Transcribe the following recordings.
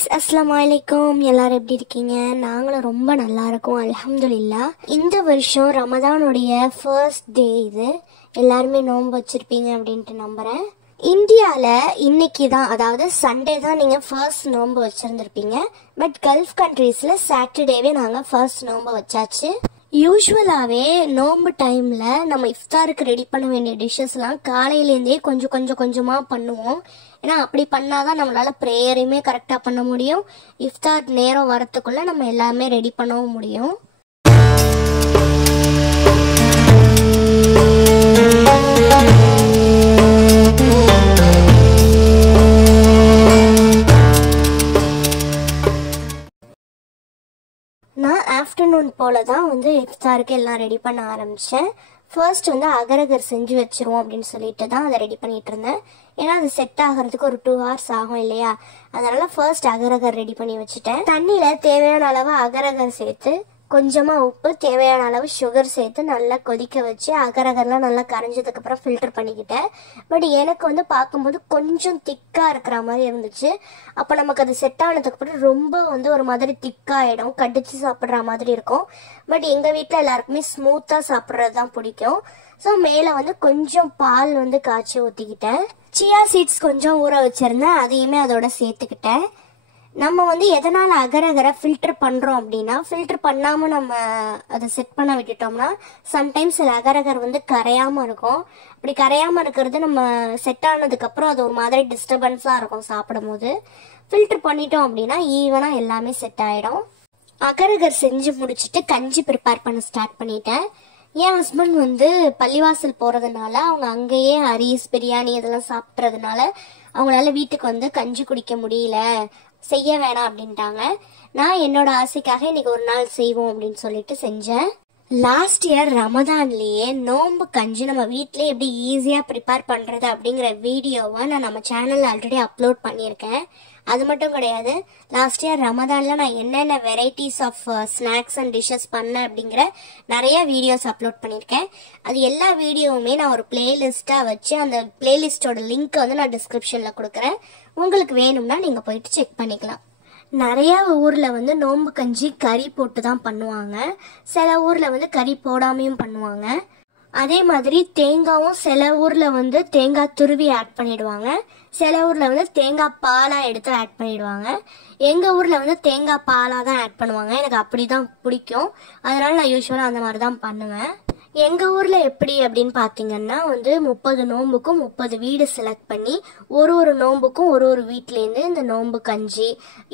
guys, Assalamualaikum. எல்லாரும் எப்படி இருக்கீங்க? நாங்களும் ரொம்ப நல்லா இருக்கோம், அல்ஹம்துலில்லாஹ். இந்த வருஷம் ரமதானுடைய ஃபர்ஸ்ட் டே இது. எல்லாருமே நோன்பு வச்சிருப்பீங்க அப்படின்ட்டு நம்புறேன். இந்தியால இன்னைக்கு தான், அதாவது சண்டே தான் நீங்க ஃபர்ஸ்ட் நோன்பு வச்சிருந்திருப்பீங்க. பட் கல்ஃப் கண்ட்ரீஸ்ல சாட்டர்டேவே நாங்க ஃபர்ஸ்ட் நோன்பு வச்சாச்சு. யூஸ்வலாவே நோன்பு டைம்ல நம்ம இஃப்தாருக்கு ரெடி பண்ண வேண்டிய டிஷ்ஷஸ்லாம் காலையிலேருந்தே கொஞ்சமா பண்ணுவோம். ஏன்னா அப்படி பண்ணாதான் நம்மளால ப்ரேயரையுமே கரெக்டா பண்ண முடியும். இஃப்தார் நேரம் வரத்துக்குள்ள நம்ம எல்லாமே ரெடி பண்ணவும் முடியும். நான் ஆஃப்டர்நூன் போல தான் இஃப்தாருக்கு எல்லாம் ரெடி பண்ண ஆரம்பித்தேன். ஃபர்ஸ்ட் அகரகர் செஞ்சு வச்சிருவோம் அப்படின்னு சொல்லிட்டு தான் அதை ரெடி பண்ணிட்டு இருந்தேன். ஏன்னா அது செட் ஆகிறதுக்கு ஒரு 2 hours ஆகும் இல்லையா, அதனால ஃபர்ஸ்ட் அகரகர் ரெடி பண்ணி வச்சுட்டேன். தண்ணியில் தேவையான அளவு அகரகர் சேர்த்து, கொஞ்சமாக உப்பு, தேவையான அளவு சுகர் சேர்த்து நல்லா கொதிக்க வச்சு அகரகர்லாம் நல்லா கரைஞ்சதுக்கு அப்புறம் ஃபில்டர் பண்ணிக்கிட்டேன். பட் எனக்கு பார்க்கும்போது கொஞ்சம் திக்காக இருக்கிற மாதிரி இருந்துச்சு. அப்போ நமக்கு அது செட் ஆனதுக்கு அப்புறம் ரொம்ப ஒரு மாதிரி திக்காகிடும், கடிச்சு சாப்பிட்ற மாதிரி இருக்கும். பட் எங்கள் வீட்டில் எல்லாருக்குமே ஸ்மூத்தாக சாப்பிட்றது தான் பிடிக்கும். ஸோ மேலே கொஞ்சம் பால் காய்ச்சி ஊற்றிக்கிட்டேன். சியா சீட்ஸ் கொஞ்சம் ஊற வச்சுருந்தேன், அதையுமே அதோட சேர்த்துக்கிட்டேன். நம்ம எதனால் அகரகரை ஃபில்டர் பண்ணுறோம் அப்படின்னா, ஃபில்டர் பண்ணாமல் நம்ம அதை செட் பண்ண விட்டுட்டோம்னா சம்டைம்ஸ் சில அகரகர் கரையாமல் இருக்கும். அப்படி கரையாமல் இருக்கிறது நம்ம செட் ஆனதுக்கப்புறம் அது ஒரு மாதிரி டிஸ்டர்பன்ஸாக இருக்கும் சாப்பிடும் போது. ஃபில்டர் பண்ணிட்டோம் அப்படின்னா ஈவனாக எல்லாமே செட் ஆகிடும். அகரகர் செஞ்சு முடிச்சுட்டு கஞ்சி ப்ரிப்பேர் பண்ண ஸ்டார்ட் பண்ணிட்டேன். என் ஹஸ்பண்ட் பள்ளிவாசல் போகிறதுனால அவங்க அங்கேயே அரிஸ் பிரியாணி இதெல்லாம் சாப்பிட்றதுனால அவங்களால வீட்டுக்கு கஞ்சி குடிக்க முடியல, செய்ய வேணாம் அப்படின்ட்டாங்க. நான் என்னோட ஆசைக்காக இன்னைக்கு ஒரு நாள் செய்வோம் அப்படின்னு சொல்லிட்டு செஞ்சேன். லாஸ்ட் இயர் ரமதான்லேயே நோன்பு கஞ்சி நம்ம வீட்டிலே எப்படி ஈஸியாக ப்ரிப்பேர் பண்ணுறது அப்படிங்கிற வீடியோவை நான் நம்ம சேனலில் ஆல்ரெடி அப்லோட் பண்ணியிருக்கேன். அது மட்டும் கிடையாது, லாஸ்ட் இயர் ரமதானில் நான் என்னென்ன varieties of snacks and dishes பண்ணேன் அப்படிங்கிற நிறைய வீடியோஸ் அப்லோட் பண்ணியிருக்கேன். அது எல்லா வீடியோவுமே நான் ஒரு பிளேலிஸ்ட்டாக வச்சு அந்த பிளேலிஸ்டோட லிங்க்கை நான் டிஸ்கிரிப்ஷனில் கொடுக்குறேன். உங்களுக்கு வேணும்னா நீங்கள் போயிட்டு செக் பண்ணிக்கலாம். நிறையா ஊரில் நோன்பு கஞ்சி கறி போட்டு தான் பண்ணுவாங்க, சில ஊரில் கறி போடாமையும் பண்ணுவாங்க. அதே மாதிரி தேங்காவும் சில ஊரில் தேங்காய் துருவி ஆட் பண்ணிடுவாங்க, சில ஊரில் தேங்காய் பாலாக எடுத்து ஆட் பண்ணிடுவாங்க. எங்கள் ஊரில் தேங்காய் பாலாக தான் ஆட் பண்ணுவாங்க. எனக்கு அப்படி தான் பிடிக்கும், அதனால நான் யூஸ்வலாக அந்த மாதிரி தான் பண்ணுவேன். எங்கள் ஊரில் எப்படி அப்படின்னு பார்த்தீங்கன்னா 30 நோன்புக்கும் 30 வீடு செலக்ட் பண்ணி ஒரு நோன்புக்கும் ஒரு வீட்டிலேருந்து இந்த நோன்பு கஞ்சி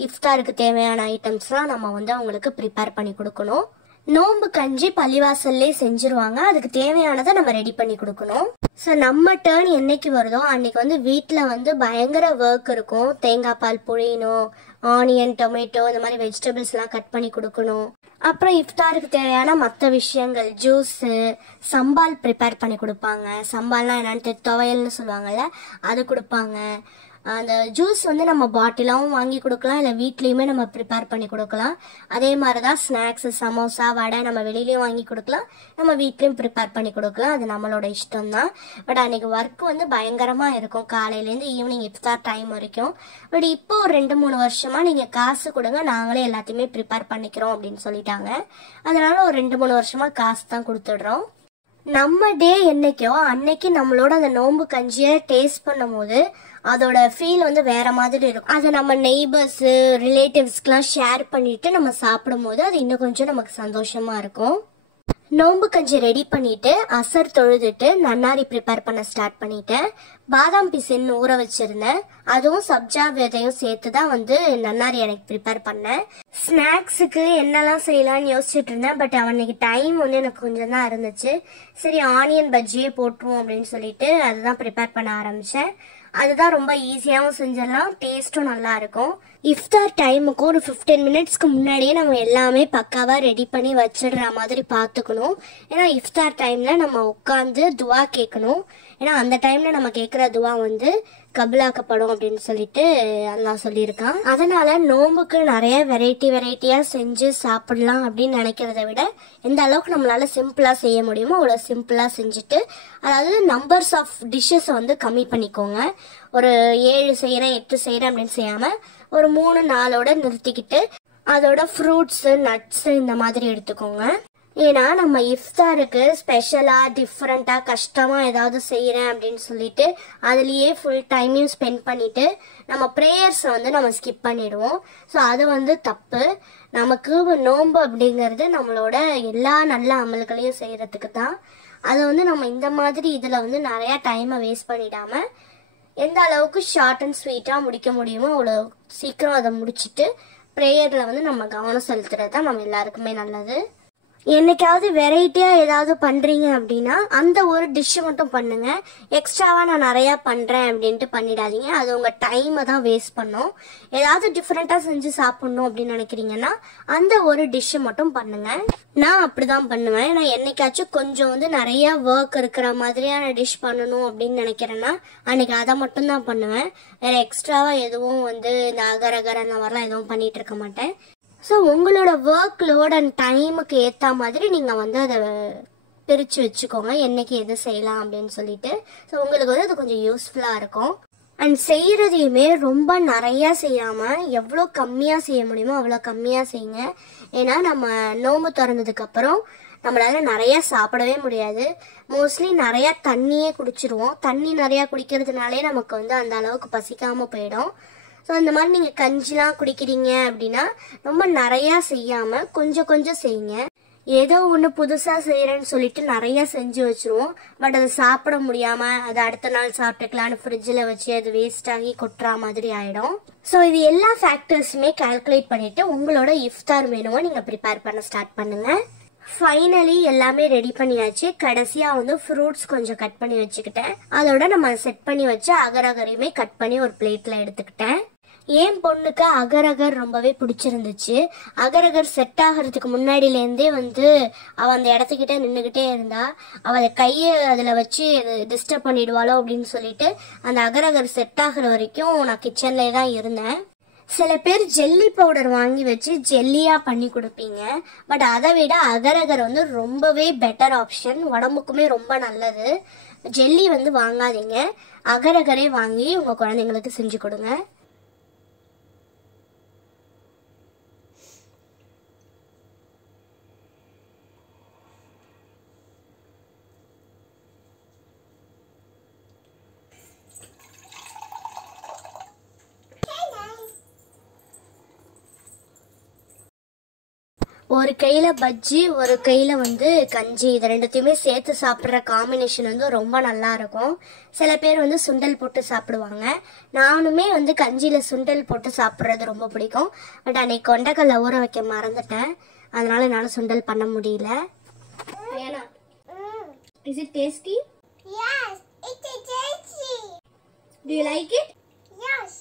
இஃப்தாருக்கு தேவையான ஐட்டம்ஸ்லாம் நம்ம அவங்களுக்கு ப்ரிப்பேர் பண்ணி கொடுக்கணும். நோன்பு கஞ்சி பள்ளிவாசல்லே செஞ்சிருவாங்க, அதுக்கு தேவையானதை நம்ம ரெடி பண்ணி கொடுக்கணும். ஸோ நம்ம டேர்ன் என்னைக்கு வருதோ அன்னைக்கு வீட்டில் பயங்கர ஒர்க் இருக்கும். தேங்காய் பால் புழியணும், ஆனியன், டொமேட்டோ இந்த மாதிரி வெஜிடபிள்ஸ்லாம் கட் பண்ணி கொடுக்கணும். அப்புறம் இஃப்தாருக்கு தேவையான மற்ற விஷயங்கள், ஜூஸு, சம்பால் ப்ரிப்பேர் பண்ணி கொடுப்பாங்க. சம்பால்னால் என்னன்னு துவையல்னு சொல்லுவாங்கள்ல, அது கொடுப்பாங்க. அந்த ஜூஸ் நம்ம பாட்டிலாகவும் வாங்கி கொடுக்கலாம், இல்லை வீட்லேயுமே நம்ம ப்ரிப்பேர் பண்ணி கொடுக்கலாம். அதே மாதிரி தான் ஸ்நாக்ஸு, சமோசா, வடை நம்ம வெளியிலையும் வாங்கி கொடுக்கலாம், நம்ம வீட்லேயும் ப்ரிப்பேர் பண்ணி கொடுக்கலாம். அது நம்மளோட இஷ்டம் தான். பட் அன்றைக்கி ஒர்க்கு பயங்கரமாக இருக்கும், காலையிலேருந்து ஈவினிங் இஃப்தார் டைம் வரைக்கும். பட் இப்போ ஒரு 2-3 வருஷமாக நீங்கள் காசு கொடுங்க, நாங்களே எல்லாத்தையுமே ப்ரிப்பேர் பண்ணிக்கிறோம் அப்படின்னு சொல்லிட்டாங்க. அதனால ஒரு 2-3 வருஷமாக காசு தான் கொடுத்துடுறோம். நம்ம டே என்னைக்கோ அன்னைக்கு நம்மளோட அந்த நோன்பு கஞ்சியை டேஸ்ட் பண்ணும் போது அதோட ஃபீல் வேற மாதிரி இருக்கும். அதை நம்ம நெய்பர்ஸ், ரிலேட்டிவ்ஸ்க்குலாம் ஷேர் பண்ணிட்டு நம்ம சாப்பிடும் போது அது இன்னும் கொஞ்சம் நமக்கு சந்தோஷமா இருக்கும். நோன்பு கஞ்சி ரெடி பண்ணிட்டு அசர் தொழுதுட்டு நன்னாரி ப்ரிப்பேர் பண்ண ஸ்டார்ட் பண்ணிட்டேன். பாதாம் பிசின்னு ஊற வச்சிருந்தேன், அதுவும் சப்ஜா விதையும் சேர்த்து தான் நன்னாரி எனக்கு ப்ரிப்பேர் பண்ணேன். ஸ்நாக்ஸுக்கு என்னெல்லாம் செய்யலாம்னு யோசிச்சுட்டு இருந்தேன். பட் அன்னைக்கு டைம் எனக்கு கொஞ்சம் தான் இருந்துச்சு. சரி ஆனியன் பஜ்ஜியே போட்டுருவோம் அப்படின்னு சொல்லிட்டு அதுதான் ப்ரிப்பேர் பண்ண ஆரம்பித்தேன். அதுதான் ரொம்ப ஈஸியாகவும் செஞ்சிடலாம், டேஸ்ட்டும் நல்லா இருக்கும். இஃப்தார் டைமுக்கு ஒரு 15 மினிட்ஸ்க்கு முன்னாடியே நம்ம எல்லாமே பக்காவாக ரெடி பண்ணி வச்சிடுற மாதிரி பார்த்துக்கணும். ஏன்னா இஃப்தார் டைமில் நம்ம உட்காந்து துவா கேட்கணும். ஏன்னா அந்த டைமில் நம்ம கேட்குற துவா கபுலாக்கப்படும் அப்படின்னு சொல்லிட்டு அல்லாஹ் சொல்லியிருக்கான். அதனால நோம்புக்கு நிறைய வெரைட்டியா செஞ்சு சாப்பிடலாம் அப்படின்னு நினைக்கிறத விட எந்த அளவுக்கு நம்மளால சிம்பிளா செய்ய முடியுமோ அவ்வளோ சிம்பிளா செஞ்சுட்டு, அதாவது நம்பர்ஸ் ஆஃப் டிஷ்ஷஸ் கம்மி பண்ணிக்கோங்க. ஒரு 7 செய்யறேன் 8 செய்யறேன் அப்படின்னு செய்யாம ஒரு 3 நாளோட நிறுத்திக்கிட்டு அதோட ஃப்ரூட்ஸு நட்ஸு இந்த மாதிரி எடுத்துக்கோங்க. ஏன்னா நம்ம இஃப்தாருக்கு ஸ்பெஷலாக டிஃப்ரெண்ட்டாக கஷ்டமாக ஏதாவது செய்கிறேன் அப்படின்னு சொல்லிட்டு அதுலேயே ஃபுல் டைமையும் ஸ்பெண்ட் பண்ணிவிட்டு நம்ம ப்ரேயர்ஸை வந்து நம்ம ஸ்கிப் பண்ணிடுவோம். ஸோ அது வந்து தப்பு. நமக்கு நோன்பு அப்படிங்கிறது நம்மளோட எல்லா நல்ல அமல்களையும் செய்கிறதுக்கு தான். அதை வந்து நம்ம இந்த மாதிரி இதில் வந்து நிறையா டைமை வேஸ்ட் பண்ணிடாமல் எந்த அளவுக்கு ஷார்ட் அண்ட் ஸ்வீட்டாக முடிக்க முடியுமோ அவ்வளோ சீக்கிரம் அதை முடிச்சுட்டு ப்ரேயரில் வந்து நம்ம கவனம் செலுத்துறது தான் நம்ம எல்லாருக்குமே நல்லது. என்னைக்காவது வெரைட்டியாக ஏதாவது பண்ணுறீங்க அப்படின்னா அந்த ஒரு டிஷ்ஷு மட்டும் பண்ணுங்கள். எக்ஸ்ட்ராவாக நான் நிறையா பண்ணுறேன் அப்படின்ட்டு பண்ணிடாதீங்க. அது உங்கள் டைமை தான் வேஸ்ட் பண்ணும். ஏதாவது டிஃப்ரெண்ட்டாக செஞ்சு சாப்பிட்ணும் அப்படின்னு நினைக்கிறீங்கன்னா அந்த ஒரு டிஷ்ஷு மட்டும் பண்ணுங்கள். நான் அப்படி தான் பண்ணுவேன். நான் என்னைக்காச்சும் கொஞ்சம் வந்து நிறையா ஒர்க் இருக்கிற மாதிரியான டிஷ் பண்ணணும் அப்படின்னு நினைக்கிறேன்னா அன்றைக்கி அதை மட்டும்தான் பண்ணுவேன். வேறு எக்ஸ்ட்ராவாக எதுவும் வந்து இந்த அகரகர அந்த மாதிரிலாம் எதுவும் பண்ணிகிட்டு இருக்க மாட்டேன். ஸோ உங்களோட ஒர்க் லோட் அண்ட் டைமுக்கு ஏற்ற மாதிரி நீங்கள் வந்து அதை பிரித்து வச்சுக்கோங்க, என்னைக்கு எது செய்யலாம் அப்படின்னு சொல்லிட்டு. ஸோ உங்களுக்கு வந்து அது கொஞ்சம் யூஸ்ஃபுல்லாக இருக்கும். அண்ட் செய்கிறதையுமே ரொம்ப நிறையா செய்யாமல் எவ்வளோ கம்மியாக செய்ய முடியுமோ அவ்வளோ கம்மியாக செய்யுங்க. ஏன்னா நம்ம நோம்பு திறந்ததுக்கப்புறம் நம்மளால் நிறையா சாப்பிடவே முடியாது. மோஸ்ட்லி நிறையா தண்ணியே குடிச்சிருவோம். தண்ணி நிறையா குடிக்கிறதுனாலே நமக்கு வந்து அந்த அளவுக்கு பசிக்காமல் போயிடும். ஸோ இந்த மாதிரி நீங்கள் கஞ்சிலாம் குடிக்கிறீங்க அப்படின்னா ரொம்ப நிறையா செய்யாமல் கொஞ்சம் கொஞ்சம் செய்யுங்க. ஏதோ ஒன்று புதுசாக செய்கிறேன்னு சொல்லிட்டு நிறையா செஞ்சு வச்சுருவோம். பட் அதை சாப்பிட முடியாமல் அதை அடுத்த நாள் சாப்பிட்டுக்கலான்னு ஃப்ரிட்ஜில் வச்சு அது வேஸ்ட் ஆகி கொட்டுற மாதிரி ஆகிடும். ஸோ இது எல்லா ஃபேக்டர்ஸுமே கால்குலேட் பண்ணிவிட்டு உங்களோட இஃப்தார் மெனுவை நீங்கள் ப்ரிப்பேர் பண்ண ஸ்டார்ட் பண்ணுங்கள். ஃபைனலி எல்லாமே ரெடி பண்ணியாச்சு. கடைசியாக வந்து ஃப்ரூட்ஸ் கொஞ்சம் கட் பண்ணி வச்சுக்கிட்டேன். அதோட நம்ம செட் பண்ணி வச்சு அகரகரையுமே கட் பண்ணி ஒரு பிளேட்டில் எடுத்துக்கிட்டேன். என் பொண்ணுக்கு அகரகர் ரொம்பவே பிடிச்சிருந்துச்சு. அகரகர் செட் ஆகிறதுக்கு முன்னாடியிலேருந்தே வந்து அவள் அந்த இடத்துக்கிட்ட நின்றுக்கிட்டே இருந்தா. அவளை கையை அதில் வச்சு டிஸ்டர்ப் பண்ணிடுவாளோ அப்படின்னு சொல்லிட்டு அந்த அகரகர் செட் ஆகிற வரைக்கும் நான் கிச்சன்லேயே தான் இருந்தேன். சில பேர் ஜெல்லி பவுடர் வாங்கி வச்சு ஜெல்லியாக பண்ணி கொடுப்பீங்க. பட் அதை விட அகரகர் வந்து ரொம்பவே பெட்டர் ஆப்ஷன், உடம்புக்குமே ரொம்ப நல்லது. ஜெல்லி வந்து வாங்காதீங்க, அகரகரே வாங்கி உங்கள் குழந்தைங்களுக்கு செஞ்சு கொடுங்க. ஒரு கையில் பஜ்ஜி ஒரு கையில் வந்து கஞ்சி, இது ரெண்டுத்தையுமே சேர்த்து சாப்பிட்ற காம்பினேஷன் வந்து ரொம்ப நல்லா இருக்கும். சில பேர் வந்து சுண்டல் போட்டு சாப்பிடுவாங்க. நானுமே வந்து கஞ்சியில் சுண்டல் போட்டு சாப்பிட்றது ரொம்ப பிடிக்கும். பட் அன்னைக்கு கொண்டைக்கல்ல ஊற வைக்க மறந்துட்டேன், அதனால என்னால் சுண்டல் பண்ண முடியல. Is it tasty? Yes, it is tasty. Do you like it? Yes.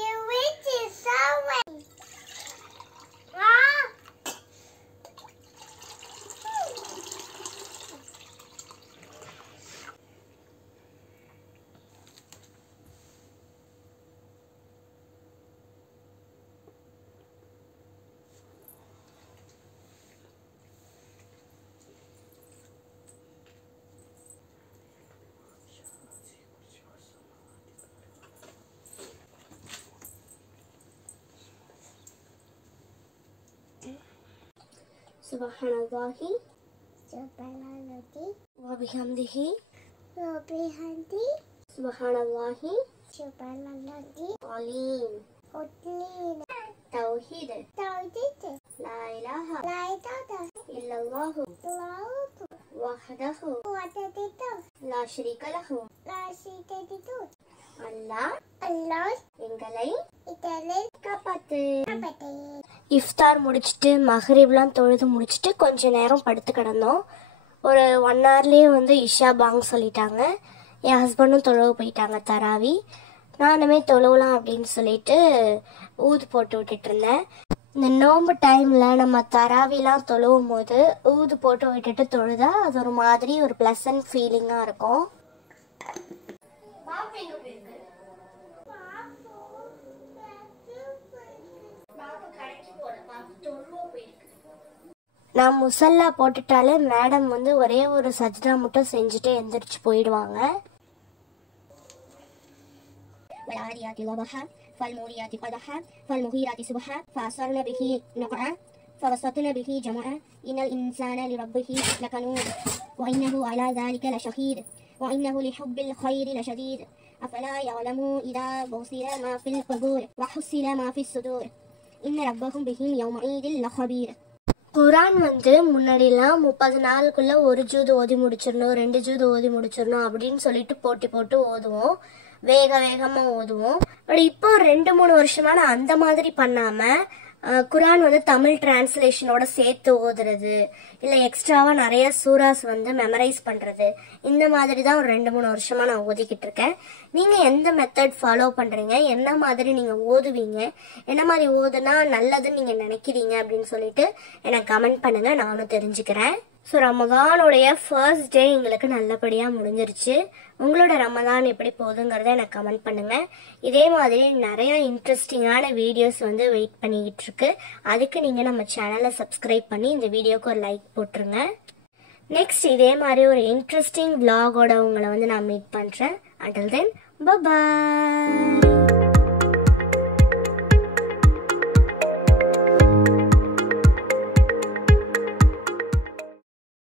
You wish it so well. Subhanallahi Subhanallahi wa bihamdihi wa bihamdi Subhanallahi Subhanallahi Alim Utlina Tawhid Tawhid La ilaha La ilaha illallahu illallah wahdahu wahdahu la sharika lahu la sharika lahu Allah Allah எங்களை இதனை காப்பாத்து. காப்பாத்து. இஃப்தார் முடிச்சுட்டு மஹ்ரிப்லாம் தொழுது முடிச்சுட்டு கொஞ்ச நேரம் படுத்து கிடந்தோம். ஒரு 1 ஹவர்லேயே வந்து இஷா பாங் சொல்லிட்டாங்க. என் ஹஸ்பண்டும் தொழுவு போயிட்டாங்க தராவி. நானுமே தொழுவலாம் அப்படின்னு சொல்லிட்டு ஊது போட்டு விட்டுட்டு இருந்தேன். இந்த நோம்பு டைமில் நம்ம தராவிலாம் தொழுவும் போது ஊது போட்டு விட்டுட்டு தொழுதா அது ஒரு மாதிரி ஒரு ப்ளசன்ட் ஃபீலிங்காக இருக்கும். நான் முசல்லா போட்டுட்டாலே மேடம் வந்து ஒரே ஒரு சஜ்தா மட்டும் செஞ்சுட்டு எந்திரிச்சு போயிடுவாங்க. والعاديات ضبحا فالموريات قدحا فالمغيرات سبحا فأثرن به نقعا فوسطن به جمعا إن الإنسان لربه لكنود وإنه على ذلك لشهيد وإنه لحب الخير لشديد أفلا يعلم إذا بصر ما في القبور وحصل ما في الصدور إن ربهم بهم يومئذ لخبير. குரான் வந்து முன்னாடிலாம் 30 நாளுக்குள்ள ஒரு ஜூது ஓதி முடிச்சிடணும், 2 ஜூது ஓதி முடிச்சிடணும் அப்படின்னு சொல்லிட்டு போட்டி போட்டு ஓதுவோம், வேகமா ஓதுவோம். பட் இப்போ 2-3 வருஷமா நான் அந்த மாதிரி பண்ணாம குரான் வந்து தமிழ் டிரான்ஸ்லேஷனோட சேர்த்து ஓதுறது, இல்லை எக்ஸ்ட்ராவா நிறைய சூராஸ் வந்து மெமரைஸ் பண்றது, இந்த மாதிரி தான் ஒரு 2-3 வருஷமா நான் ஓதிக்கிட்டு இருக்கேன். நீங்க எந்த மெத்தட் ஃபாலோ பண்றீங்க, என்ன மாதிரி நீங்க ஓதுவீங்க, என்ன மாதிரி ஓதுனா நல்லதுன்னு நீங்க நினைக்கிறீங்க அப்படின்னு சொல்லிட்டு எனக்கு கமெண்ட் பண்ணுங்க, நானும் தெரிஞ்சுக்கிறேன். ஸோ ரமதானுடைய ஃபர்ஸ்ட் டே எங்களுக்கு நல்லபடியாக முடிஞ்சிருச்சு. உங்களோட ரமதான் எப்படி போகுதுங்கிறத எனக்கு கமெண்ட் பண்ணுங்கள். இதே மாதிரி நிறையா இன்ட்ரெஸ்டிங்கான வீடியோஸ் வந்து வெயிட் பண்ணிக்கிட்டு இருக்கு. அதுக்கு நீங்கள் நம்ம சேனலை சப்ஸ்கிரைப் பண்ணி இந்த வீடியோக்கு ஒரு லைக் போட்டுருங்க. நெக்ஸ்ட் இதே மாதிரி ஒரு இன்ட்ரெஸ்டிங் vlog-ஓட உங்களை வந்து நான் மீட் பண்ணுறேன். until then bye bye.